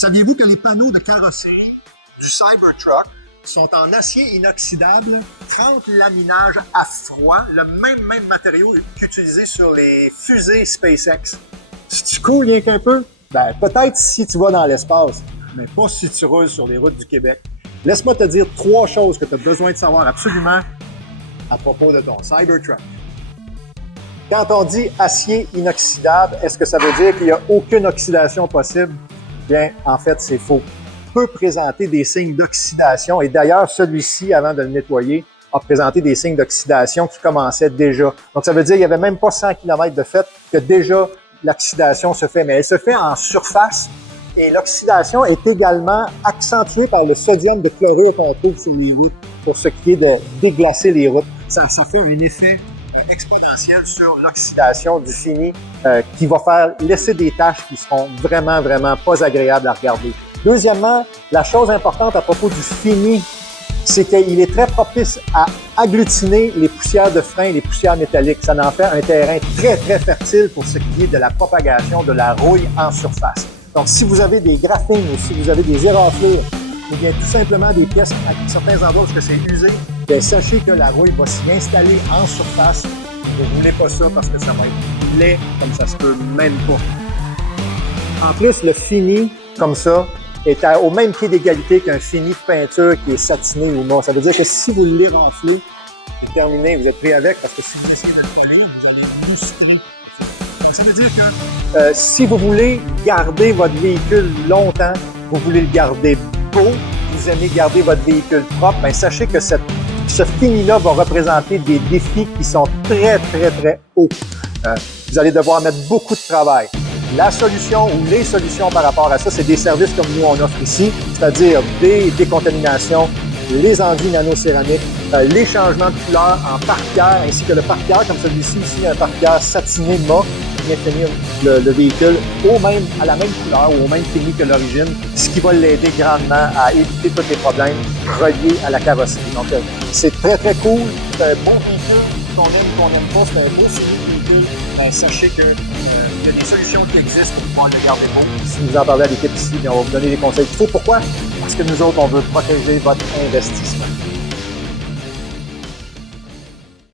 Saviez-vous que les panneaux de carrosserie du Cybertruck sont en acier inoxydable, 30 laminages à froid, le même matériau qu'utilisé sur les fusées SpaceX? C'est-tu cool rien qu'un peu? Ben, peut-être si tu vas dans l'espace, mais pas si tu roules sur les routes du Québec. Laisse-moi te dire 3 choses que tu as besoin de savoir absolument à propos de ton Cybertruck. Quand on dit acier inoxydable, est-ce que ça veut dire qu'il n'y a aucune oxydation possible? Bien, en fait, c'est faux. Peut présenter des signes d'oxydation et d'ailleurs, celui-ci, avant de le nettoyer, a présenté des signes d'oxydation qui commençaient déjà. Donc, ça veut dire qu'il n'y avait même pas 100 km de fait que déjà l'oxydation se fait, mais elle se fait en surface et l'oxydation est également accentuée par le sodium de chlorure qu'on trouve sur les routes pour ce qui est de déglacer les routes. Ça fait un effet exponentiel sur l'oxydation du fini qui va laisser des taches qui seront vraiment pas agréables à regarder. Deuxièmement, la chose importante à propos du fini, c'est qu'il est très propice à agglutiner les poussières de frein, les poussières métalliques. Ça en fait un terrain très fertile pour ce qui est de la propagation de la rouille en surface. Donc, si vous avez des graphines ou si vous avez des éraflures, ou bien tout simplement des pièces à certains endroits où c'est usé, bien, sachez que la rouille va s'y installer en surface. Vous ne voulez pas ça parce que ça va être laid comme ça se peut même pas. En plus, le fini, comme ça, est au même pied d'égalité qu'un fini de peinture qui est satiné ou non. Ça veut dire que si vous l'éraflez, vous terminez, vous êtes pris avec, parce que si vous essayez de le coller, vous allez lustrer. Donc, ça veut dire que si vous voulez garder votre véhicule longtemps, vous voulez le garder beau, vous aimez garder votre véhicule propre, bien, sachez que ce fini-là va représenter des défis qui sont très hauts. Vous allez devoir mettre beaucoup de travail. La solution ou les solutions par rapport à ça, c'est des services comme nous on offre ici, c'est-à-dire des décontaminations, les enduits nanocéramiques, les changements de couleur en partière, ainsi que le partière, comme celui-ci ici, un partière satiné mat, qui vient finir le véhicule à la même couleur ou au même fini que l'origine, ce qui va l'aider grandement à éviter tous les problèmes reliés à la carrosserie. Donc, c'est très cool, c'est un bon véhicule, qu'on n'aime pas, c'est un beau véhicule. Sachez que il y a des solutions qui existent pour pouvoir le garder beau. Si vous en parlez à l'équipe ici, on va vous donner des conseils qu'il faut. Pourquoi? Parce que nous autres, on veut protéger votre investissement.